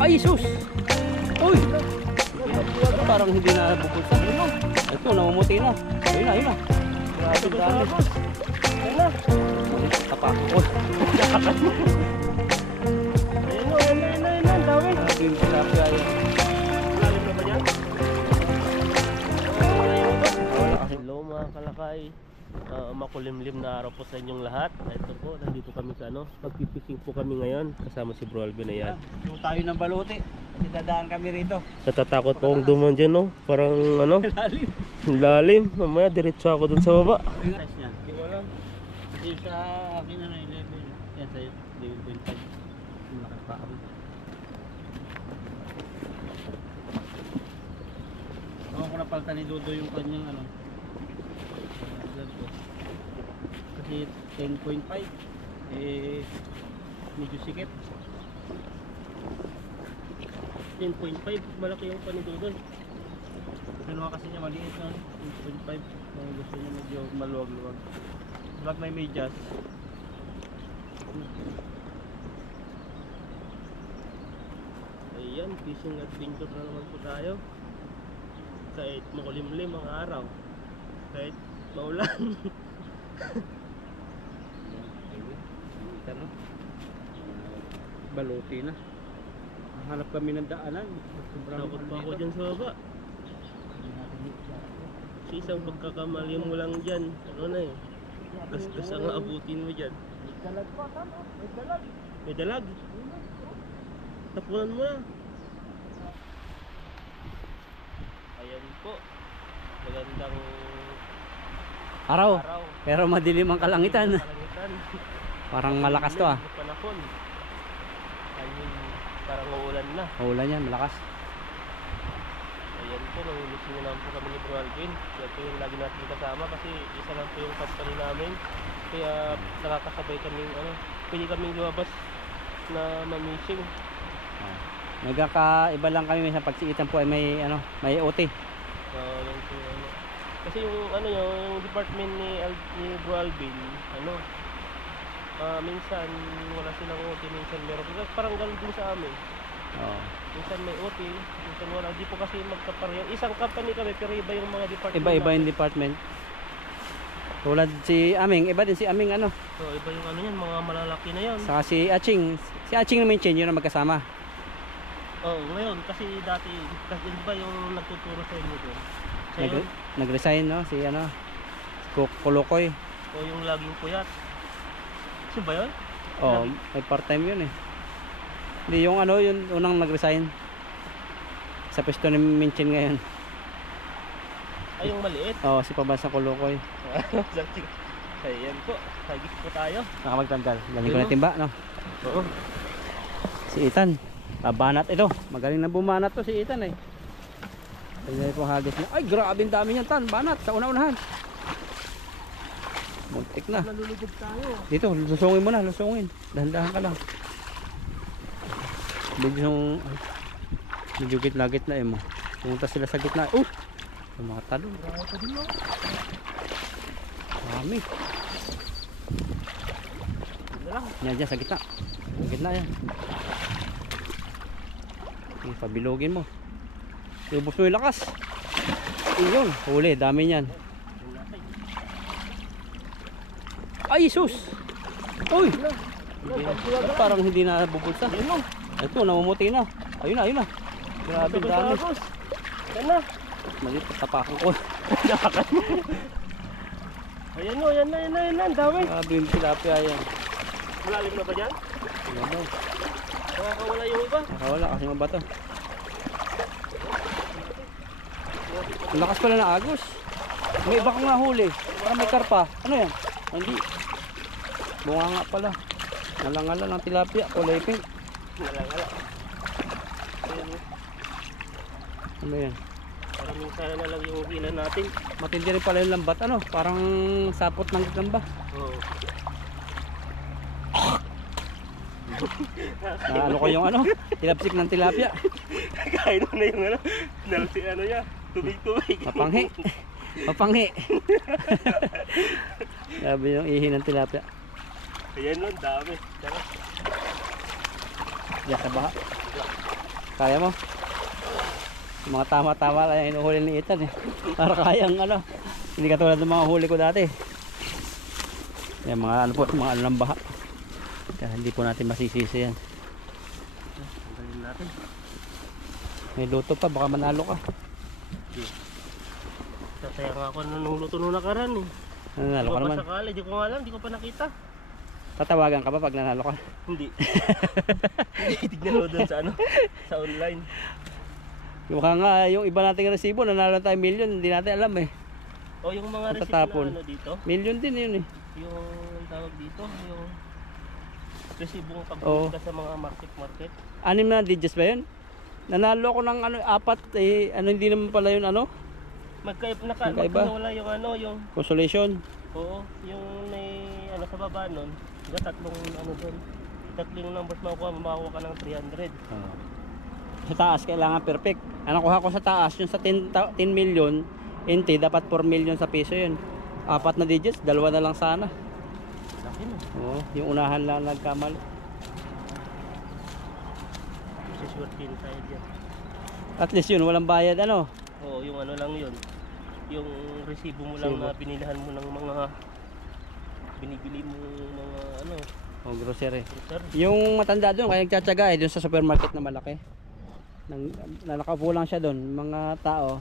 Ay, sus! Uy! Parang hindi na bubulsa. Ito, namumuti na. Ayun na, ayun na. Grabe dami. Ayun na. Tapak. Uy! Ayun o, ayun na. Dami. Grabe yung tilapia yan. Lalim na ba yan? Wala kasi. Hello mga kalakay. Makulimlim na araw po sa inyong lahat. Ito po, nandito kami sa pagpipishing po kami ngayon. Kasama si Bro Alvin na yan. Yung tayo ng baluti. Kasi dadaan kami rito. Natatakot po akong duman dyan, no? Parang Lalim. lalim. Mamaya diretso ako dun sa baba. Yung size niyan. Hindi ko alam. Kasi sa akin na 11. Yan sa'yo. 11.5. Yung nakapaan. Ako ko napalta ni Dodo yung kanyang vlog ko. Kasi 10.5. Eh, medyo sikip. 10.5, malaki yung panidodoy. Kinuha kasi niya maliit na 10.5. Kung gusto niya medyo maluwag-luwag. Vlog may medyas. Ayan, fishing adventure na naman po tayo. Kahit makulimlim ang araw, kahit maulan. Ito no? Baluti na. Hanap kami ng daanan. Takot pa ako dyan sa baba. Kasi isang pagkakamali mo lang dyan, ano na eh, gasgas ang abutin mo dyan. Dalag pa, tama. May dalag. May dalag. Tapunan mo na. Ayan po, magandang Araw. araw. Pero madilim ang kalangitan. Kalangitan. Parang malakas to ah. May panahon. Ayun, parang uulan na. Ulan yan, malakas. Ayan po, nangulisin na naman po kami ni Bro Alvin. Kaya po yung lagi natin kasama kasi isa lang po yung company namin. Kaya nakakasabay kaming pwede kaming lumabas na mamishing. Nagkakaiba lang kami minsan pagsiitan po ay may OT. Yung po, kasi yung department ni Bro Alvin, minsan wala silang OT, minsan meron. Parang ganun din sa amin. Oo. Minsan may OT, minsan wala. Di po kasi magkapareho. Isang company kami pero iba yung mga department. Iba-iba yung department. Tulad si Aming, iba din si Aming So iba yung yan, mga malalaki na yan. Saka si Aching. Si Aching naman yun na magkasama. Ngayon kasi dati, kasi iba yung nagtuturo sa inyo doon. Siya yun, Nag-resign no si Kulukoy. o yung laging puyat. Siya ba yun? Oh, may part-time yun eh. Hindi yung yung unang nag-resign. Sa pwesto ni Minchin ngayon. Ay, yung maliit. Oh, si Pabasa Kulukoy. Ayan po, sagit po tayo. Nakamagtanggal. Galing ko na timba, no? Oo. Si Ethan. Banat ito. Magaling na bumanat to si Ethan eh. Tingnan po hagis niya. Ay, grabe ang dami niyan tan. Banat sa una-unahan. Muntik na. Nalulubog tayo. Dito, lusungin mo na, lusungin. Dahan-dahan ka lang. Medyo gitna-gitna eh mo. Pumunta sila sa gitna. Yung mga talong. Dami. Yan sa gitna. Sa gitna yan. Okay, pabilogin mo. Iubos mo yung lakas. Iyon, huli, dami niyan. Ay, sus! Uy! Parang hindi na bubulsa. Ito, namumuti na. Ayun na, ayun na. Grabe dami. Yan na. Maliit, tapakan ko. Ayan o, yan na, dami. Grabe yung tilapia yan. Malalim na ba dyan? Ano daw? Nakakawala yung iba. Nakawala kasi mabato. Ang lakas pala na agos. May iba kang nahuli. Parang may karpa. Ano yan? Hindi. Bunga nga pala. Nalangala ng tilapia. Kulay pink. Nalangala. Ano yan? Parang minsan na lang yung hila natin. Matindi rin pala yung lambat. Parang sapot ng gamba. Oo. Ano ko yung tilapsik ng tilapia. Kain mo na yung nalsi niya. Tubig-tubig. Mapanghi. Mapanghi. Grabe yung ihi ng tilapia. Ayan lang, dami. Diyan sa baha. Kaya mo? Yung mga tama-tama lang yung hinuhuli ni Ethan eh. Para kayang ano. Hindi katulad ng mga huli ko dati. Yan mga ano po, mga ano ng baha. Kaya hindi po natin masisisi yan. Tanggalin natin. May luto pa, baka manalo ka. Tataya nga ako nung luto nung nakaraan eh. Nanalo ka naman. Sakali, di ko nga alam, di ko pa nakita. Tatawagan ka ba pag nanalo ka? Hindi. Tignan mo dun sa ano, sa online. Mukha nga yung iba nating resibo, nanalo tayo million, hindi natin alam eh. O yung mga receipt Matatapon. na ano dito, Million din yun eh. yung tawag dito, yung resibong Oo. pagpunta sa mga market. 6 na digits ba yun? Nanalo ko ng ano, 4 eh, ano hindi naman pala yun ano? Magkaiba? Magkaiba wala yung ano, yung Consolation. oo, yung may ano sa baba nun, yung tatlong ano doon. Tatlong numbers makukuha ka ng 300. Sa taas kailangan perfect. Ano kuha ko sa taas, yung sa 10 million, NT dapat 4 million sa piso yun. 4 na digits, 2 na lang sana. Laki no. Oo, yung unahan lang nagkamali. Kasi short pin tayo dyan. At least yun, walang bayad ano. Oo, yung ano lang yun. Yung resibo mo lang na binilihan mo ng mga binibili mo mga ano, O grocery. grocery. Yung matanda doon, kaya nagtsatsaga eh, doon sa supermarket na malaki. Nakaupo lang siya doon, mga tao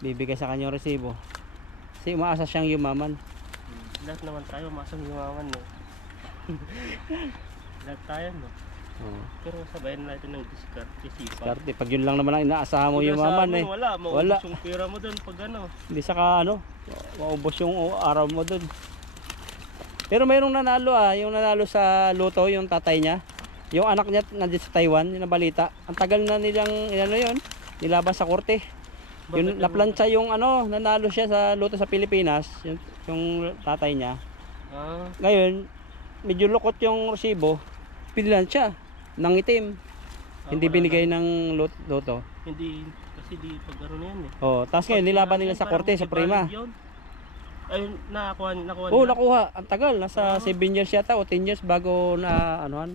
bibigay sa kanyang resibo. Kasi umaasa siyang yumaman. Lahat naman tayo masang yumaman no. Lahat tayo no. Oo. Pero sabayan natin ng diskarte sipag. Diskarte, pag yun lang naman ang inaasahan mo yumaman eh. Wala, Wala. maubos yung pera mo doon pag ano. Hindi saka ano, maubos yung araw mo doon. Pero mayroong nanalo yung nanalo sa loto, yung tatay niya. Yung anak niya nandito sa Taiwan, yung nabalita. Ang tagal na nilang, ano yun, nilaban sa korte. Yung naplansya yung ano, nanalo siya sa loto sa Pilipinas, yung tatay niya. Ah, Ngayon, medyo lukot yung resibo, pinilansya ng itim. Hindi wala binigay na. ng loto. Hindi, kasi di pag ano na yan eh. Oh, tapos ngayon nilaban nila sa korte, Suprema. Ayun, nakuha Oh, nila. nakuha. Ang tagal. Nasa 7 years yata o 10 years bago na anuhan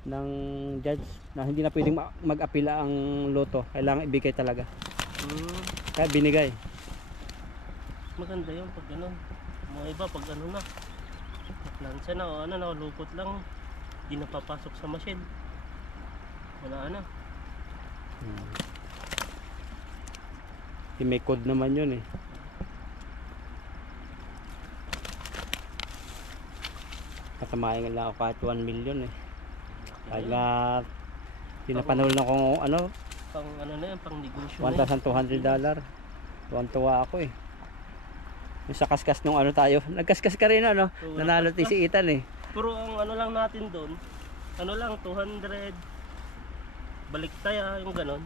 ng judge na hindi na pwedeng mag-apila ang loto. Kailangan ibigay talaga. Hmm, Kaya binigay. maganda yun pag ganun. Mga iba pag ano na, naplansya na o ano, nakalupot lang, di napapasok sa machine. Wala na. May code naman yun eh. Patamahin lang ako kahit 1 million eh. Kahit na pinapanahol na kung ano, Pang ano na yan, pang negosyo na yan. $1,200. Tuwan-tuwa ako eh. Yung sa kaskas nung ano tayo. Nagkaskas ka rin ano. Oo, Nanalo si Ethan eh. Pero ang ano lang natin doon, ano lang, 200. Balik tayo, yung ganon.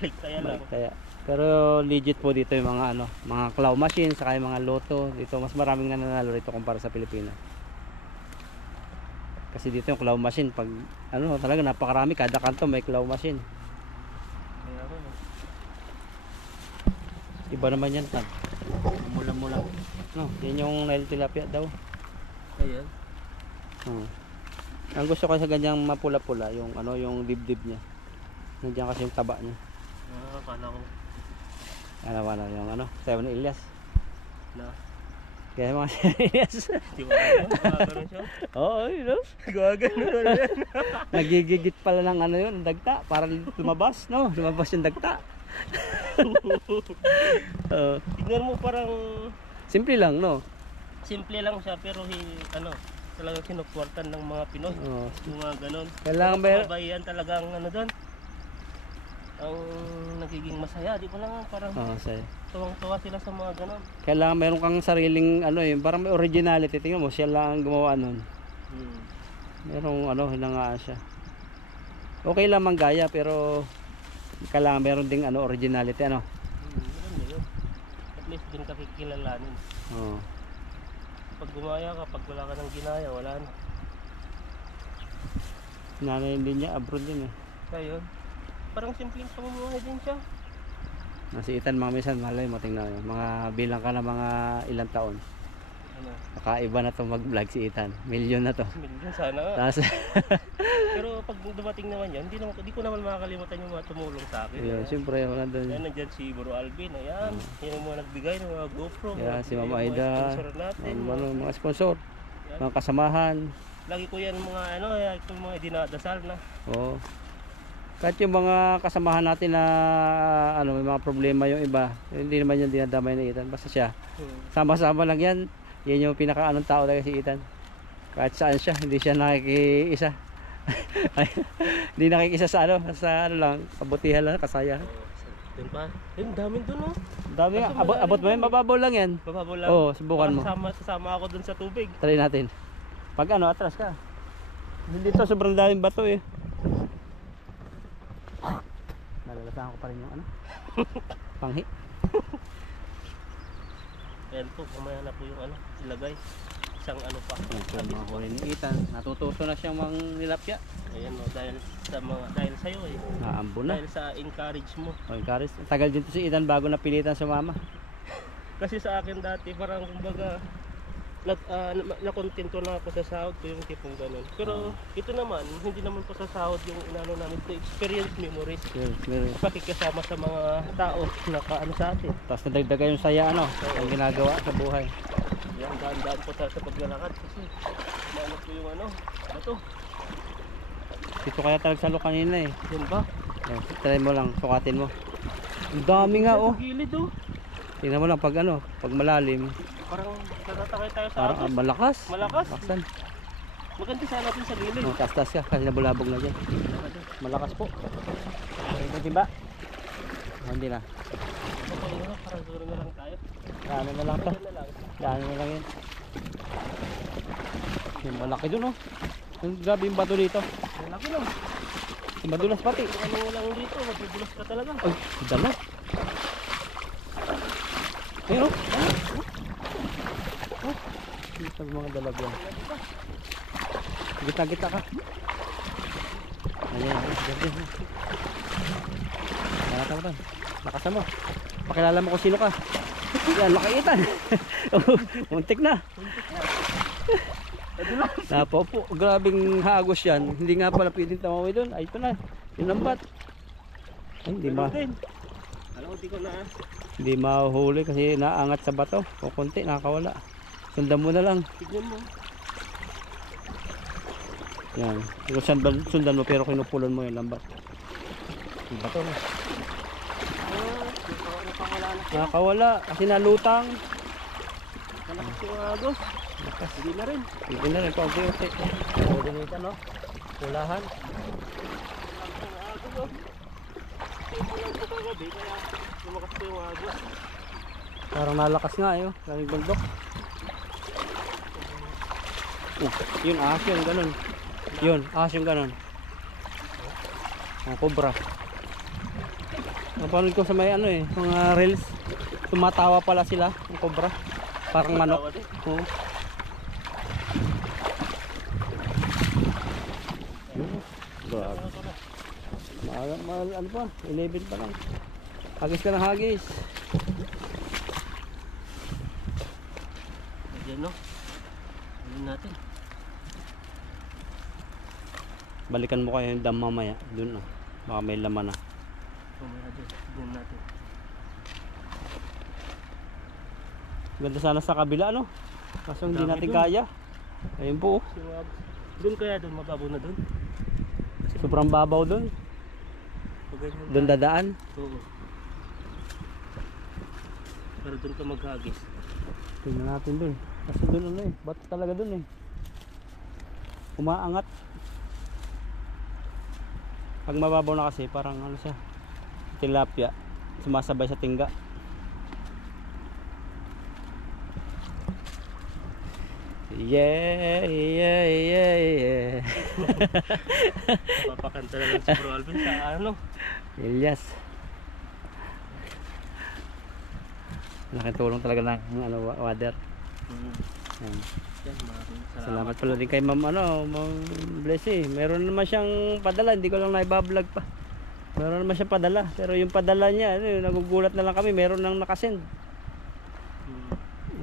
Balik tayo lang. Kaya, pero legit po dito yung mga ano, mga claw machine saka yung mga loto. Dito mas maraming nananalo rito kumpara sa Pilipinas. Kasi dito yung claw machine pag ano, talaga napakarami, kada kanto may claw machine. Kaya ako, Iba naman yan, tag. Mula-mula. No, yan yung Nile tilapia daw. ayan. Ang gusto ko sa ganyang mapula-pula, yung ano, yung dibdib niya. Nandiyan kasi yung taba niya. Akala ko Ano, yung ano, sayo ni Elias. na. Kaya mga Elias. Di ba ano? Gano'n siya? Oo, you know. Gano'n. Nagigigit pala ng ano yun, dagta, para lumabas, no? Lumabas yung dagta. Tignan mo parang Simple lang, no? simple lang siya pero ano, talagang sinupportan ng mga Pinoy. Oo. Yung mga ganon. Kailangan ba- Kabayan talagang ano doon. Ang nagiging masaya, di ko lang parang Oo, sa'yo. tuwang-tuwa sila sa mga ganon. Kailangan mayroon kang sariling, ano parang may originality. Tingnan mo, siya lang ang gumawa nun. Merong, hinangaan siya. Okay lang manggaya, pero kailangan meron ding, originality, ano? Maganda yun. At least din ka kikilalanin. Oo. Pag gumaya ka, pag wala ka ng ginaya, wala na. Nanay din niya, abroad din eh. Kaya yun. Parang simpleng pamumuhay din siya. Nasi Ethan, mga minsan, malay mo, tingnan mo. Mga bilang ka na mga ilang taon. Ano? Kakaiba na to mag-vlog si Ethan. Million na to. Million sana nga. Tapos, Pero Pero pag dumating naman yan, hindi ko naman makakalimutan yung mga tumulong sa akin. Ayun, siyempre, wala doon. Ayan, nandyan si Bro Alvin, ayan. Yan ang mga nagbigay ng mga GoPro. Yeah, si Mama mga Aida, sponsor natin. mga sponsor, Yan. mga kasamahan. Lagi ko yan mga yung mga dinadasal na. Oo. Kahit yung mga kasamahan natin na may mga problema yung iba, hindi naman yung dinadamay na Ethan. Basta siya, sama-sama lang yan. Yan yung pinaka-anong tao talaga si Ethan. Kahit saan siya, hindi siya nakikiisa. Hindi nakikiisa sa lang, kabutihan lang, kasaya. Doon pa. Yung daming doon, oh. Dami nga, abot mo yun, mababaw lang yan. Mababaw lang. Oo, subukan mo. Sasama ako doon sa tubig. Try natin. Pag atras ka. Dito sobrang daming bato eh. Nalalasahan ko pa rin yung panghi. Ayan po, mamaya na po yung ilagay. Isang pa. Ayan po mga huli ni Ethan. Natututo na siyang manglilapya. Ayan o, dahil sa'yo eh. Naambo na. Dahil sa encourage mo. Encourage. Tagal din to si Ethan bago napilitan sumama. Kasi sa akin dati parang kumbaga nakontento na ako sa sahod ko yung tipong ganun. Pero ito naman, hindi naman po sa sahod yung inano namin, ito experience memories. Pakikasama sa mga tao na sa atin. Tapos nadagdagan yung saya ang ginagawa sa buhay. Yan, daan-daan po sa paglalakad kasi maano po yung ito. Dito kaya talagsalo kanina eh. Yan ba? Try mo lang, sukatin mo. Ang dami nga oh. Sa gilid oh. Tingnan mo lang pag pag malalim. Parang natatakay tayo sa parang agos. malakas. Malakas? Laksan. Maganda sana natin sa gilid. Tas-tas ka kasi nabulabog na dyan. Malakas po. Hindi ba? Hindi na. Parang siguro na lang tayo. Daanan na lang to. Daanan na lang yan. Yung malaki dun oh. Yung grabe yung bato dito. Malaki lang. Yung madulas pati. Ano lang dito, madudulas ka talaga. Ay, dalag. Ayun oh. Dito mga dalag yan. Gita-gita ka. Ayan. Nakatawa. Lakasan mo. Pakilala mo kung sino ka. Yan, makaitan. Muntik na. Napo po, grabing hagos yan. Hindi nga pala pwedeng tamawi doon. Ay, ito na. Yung lambat. Ay, hindi Alam ko, di ko na. Hindi mahuhuli kasi naangat sa bato. O konti, nakakawala. Sundan mo na lang. Tignan mo. Yan. Sundan mo pero kinupulon mo yung lambat. Yung bato na. Nakakawala kasi nalutang. Malakas yung agos. Hindi na rin. Hindi na rin. Paunti-unti. Pwede nito no? Pulahan. Lumakas po yung agos. Parang nalakas nga eh. Galing bundok. Yun ahas yun. Ganun. Yun ahas yung ganun. Ang cobra. Napanood ko sa may mga reels. Tumatawa pala sila. Ang cobra. Parang manok. Oo. Ano pa? 11 pa lang. Hagis ka ng hagis. Ayan no. Ayan natin. Balikan mo kayo yung dam mamaya. Doon na. Baka may laman na. Mamaya doon. Ayan natin. Ganda sana sa kabila kaso hindi natin kaya. Ayun po. Doon kaya doon, mababaw na doon. Sobrang babaw doon. Doon dadaan. Oo. Pero doon ka maghagis. Tingnan natin doon. Kasi doon bato talaga doon umaangat. Pag mababaw na kasi parang siya, tilapia sumasabay sa tingga. Yeah, yeah, yeah, yeah. Papakanta na lang si Bro Alvin sa Elias. Laking tulong talaga ng water. Yan. Salamat pala din kay Ma'am Ma'am Blessy. Meron naman siyang padala, hindi ko lang naiba-vlog pa. Meron naman siyang padala, pero yung padala niya, nagugulat na lang kami, meron nang nakasend.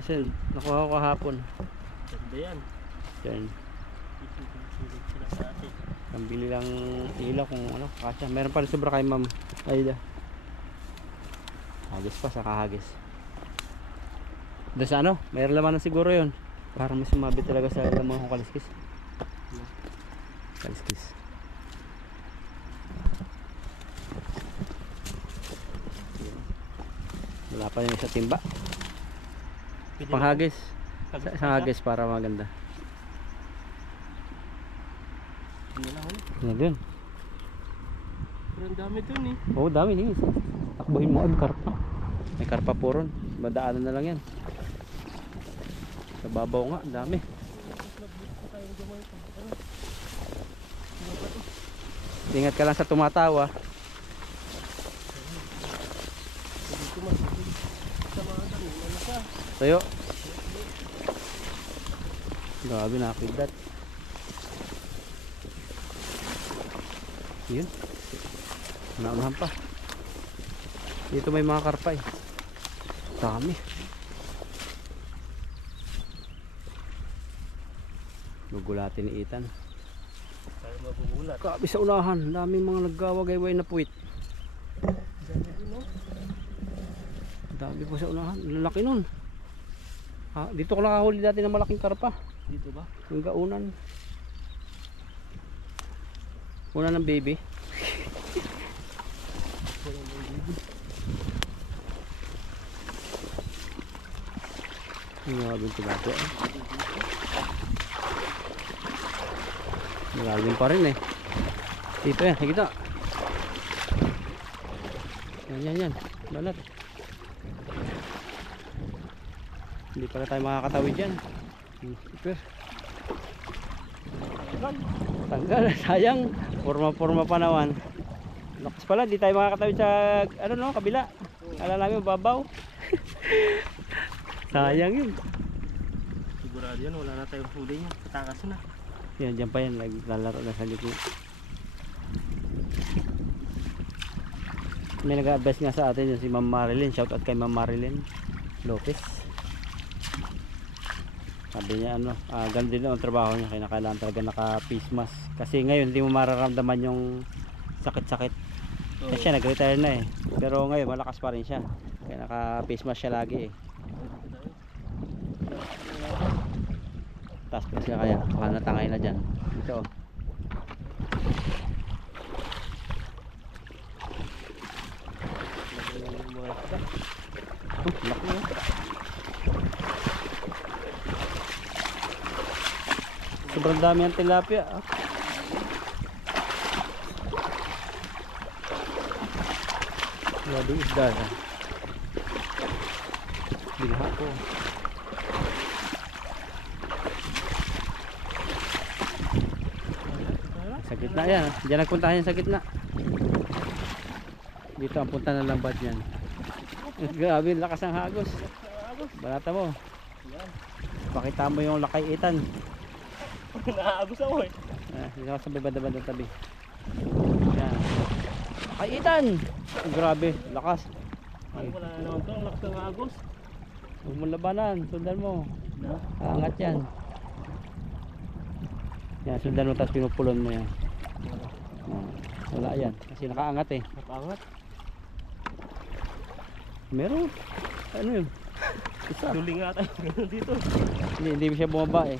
Send, nakuha ko kahapon. Ganda yan. Yan. Pambili lang ilaw kung ano, kasya. Meron pa rin sobra kay Ma'am Aida. Hagis pa sa kahagis. Doon sa ano, mayroon laman na siguro yun. Para mas sumabit talaga sa lamang kong kaliskis. Kaliskis. Wala pa rin sa timba. Pwede Panghagis. na- Isang hagis para maganda. Ano na, huli. Yan dun. Pero ang dami dun eh. Oo, dami ningis. Takbuhin mo ay karpa. May karpa po ron. Madaanan na lang yan. Sa babaw nga, dami. Ingat ka lang sa tumatawa. Tayo. Grabe, nakakidlat. Yun. Naunahan pa. Dito may mga karpa eh. Dami. Gugulatin ni Ethan. Tayo magugulat. Grabe sa unahan. Daming mga naggawagayway na puwit. Dami po sa unahan. Lalaki nun. Ha, dito ko nakahuli dati ng malaking karpa. Dito ba? Yung gaunan. Una ng baby. Yung mga bintigato eh. Malalim pa rin eh. Dito yan, nakita. Yan. Balat. Hindi pala tayo makakatawid dyan. Super. Tanggal, sayang. Forma pa naman. Lakas pala, di tayo makakatawid sa ano no, kabila. Akala namin mababaw. Sayang yun. Sigurado yan, wala na tayong huli niya. Katakas na. Yan, dyan pa yan, naglalaro na sa liko. May nag-advise nga sa atin yun si Ma'am Marilyn. Shout out kay Ma'am Marilyn Lopez. Sabi niya ano, ganun din ang trabaho niya, kaya kailangan talaga naka-face mask. Kasi ngayon hindi mo mararamdaman yung sakit-sakit. Kasi siya nag-retire na eh. Pero ngayon malakas pa rin siya. Kaya naka-face mask siya lagi eh. Taas pa siya kaya, baka natangay na dyan. Ito oh. Laki oh. Sobrang dami ang tilapia ah. Grabe isda na. Bigha ko. Sa gitna yan. Diyan nagpuntahan yan sa gitna. Dito ang punta ng lambat yan. Grabe, lakas ng hagos. Balata mo. Pakita mo yung lakay Ethan. Naaagos ako eh. Hindi ako sabay banda-banda tabi. Yan. Lakay Ethan! Grabe, lakas. Ay, wala na naman to. Ang lakas ng agos. Huwag mong labanan. Sundan mo. Aangat yan. Yan, sundan mo tapos pinupulon mo yan. Wala yan. Kasi nakaangat eh. Napangat. Meron. Ano yun? Isa. Duling nga tayo dito. Hindi siya bumaba eh.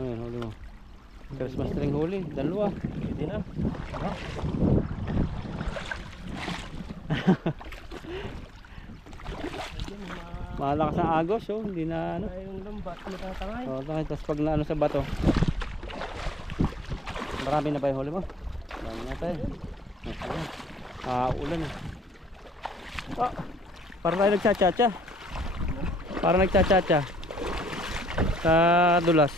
Ano yun, huli mo. Christmas tree huli, dalawa. Pwede na. Malakas ang agos oh, hindi na ano. Yung lambat natatangay. Oh, tapos pag naano sa bato. Marami na ba yung huli mo? Marami na tayo. Ulan eh. Ah, para tayo nagchachacha. Para nagchachacha. Sa dulas.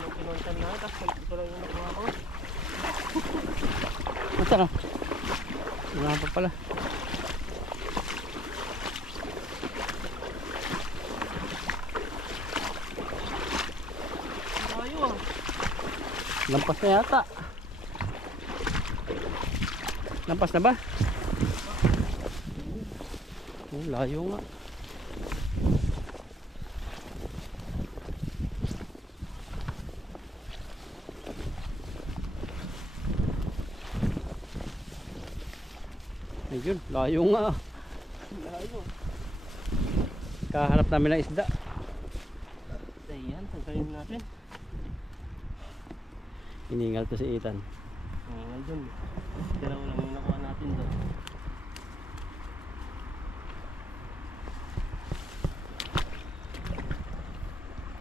Pinuntan na, tapos ito lang yung nakuha ko. Masa ka? Wala pa pala. Ayaw ah. Lampas na yata. Lampas na ba? Oh, layo nga. Ayun, layo nga. Layo. Kahanap namin ng isda. Ayan, tanggalin natin. Iningal to si Ethan. Ayan dun. Dalaw lang yung nakuha natin doon.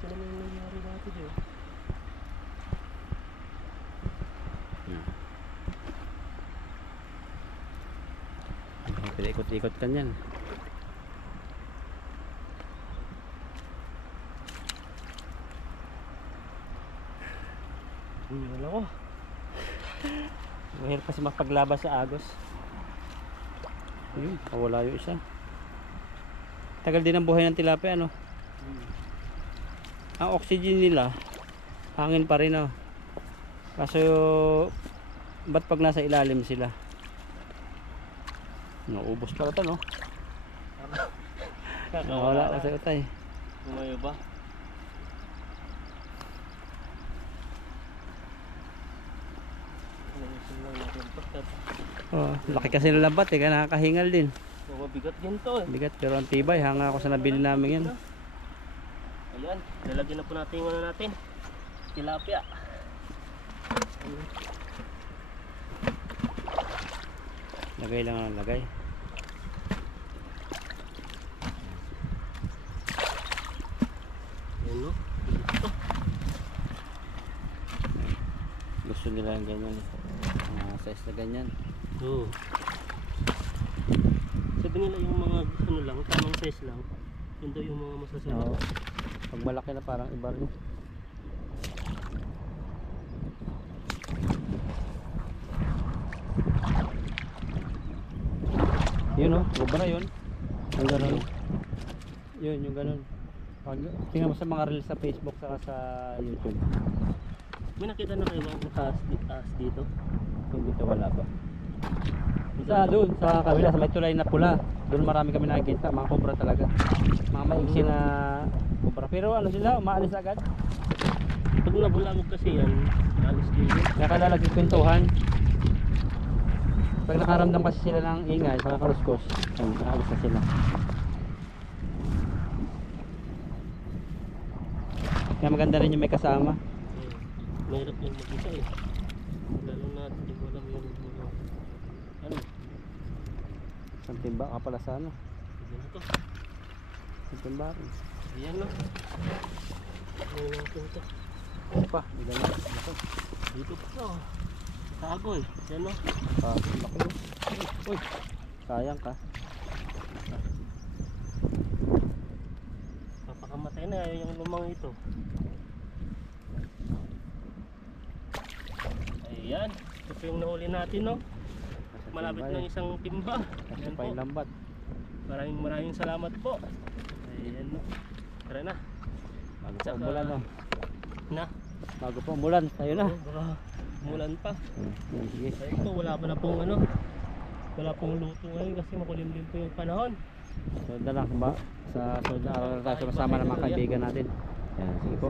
Sino mo yung nangyari natin yun? Ikot-ikot ka niyan. Wala ko. Mahirap kasi mapaglabas sa agos. Ayun, wala yung isa. Tagal din ang buhay ng tilapia, ano? Ang oxygen nila, hangin pa rin, oh. Kaso, ba't pag nasa ilalim sila? Naubos pala ito, no? Wala na sa utay. Umayo ba? Oh, laki kasi ng lambat, eh, nakakahingal din. Mabigat din to eh. Bigat, pero ang tibay, hanga ako sa nabili namin yan. Ayan, lalagyan na po natin yung ano natin. Tilapia. Lagay lang ang lagay. Ayan no. Gusto nila yung ganyan. Size na ganyan. Oo. Sabi nila yung mga ano lang, tamang size lang. Yun daw yung mga masasarap. Oo. Pag malaki na parang iba rin. Yun o, gobra yun. Yung ganun. Yun, yung ganun. Tingnan mo sa mga reels sa Facebook saka sa YouTube. May nakita na kayo mga taas dito? Yung dito wala pa. Sa doon, sa kabila, sa may tulay na pula. Doon marami kami nakikita, mga cobra talaga. Mga maigsi na cobra. Pero ano sila, umaalis agad. Pag nabulabog kasi yan, alis din yun. Kaya kailangan nagkikwentuhan. Pag nakaramdam kasi sila ng ingay, sa karuskos, nakaalis na sila. Kaya maganda rin yung may kasama. Mahirap yung mag-isa eh. Lalo na hindi mo alam yung mga ano. Isang timba ka pala sa ano. Ayan ito. Isang timba rin. Ayan no. Ayan natin ito. Pa, may ganyan. Ito. Dito pa ito. Tago eh. Ayan no. Laki mo. Uy, sayang ka. Papakamatay na yung lumang ito. Ayan. Ito po yung nahuli natin no. Malapit ng isang timba. Kasi Ayan pa po. yung lambat. Maraming salamat po. Ayan no. Tara na. Bago pa Tsaka- umulan, no? Na. Bago pa umulan, tayo na. Baka umulan pa. Sige. Ay, ito wala pa na pong ano. Wala pong luto ngayon kasi makulimlim po yung panahon. So, na lang ba? Sa sunod na araw na tayo sama ng mga kaibigan natin. Yan, sige po.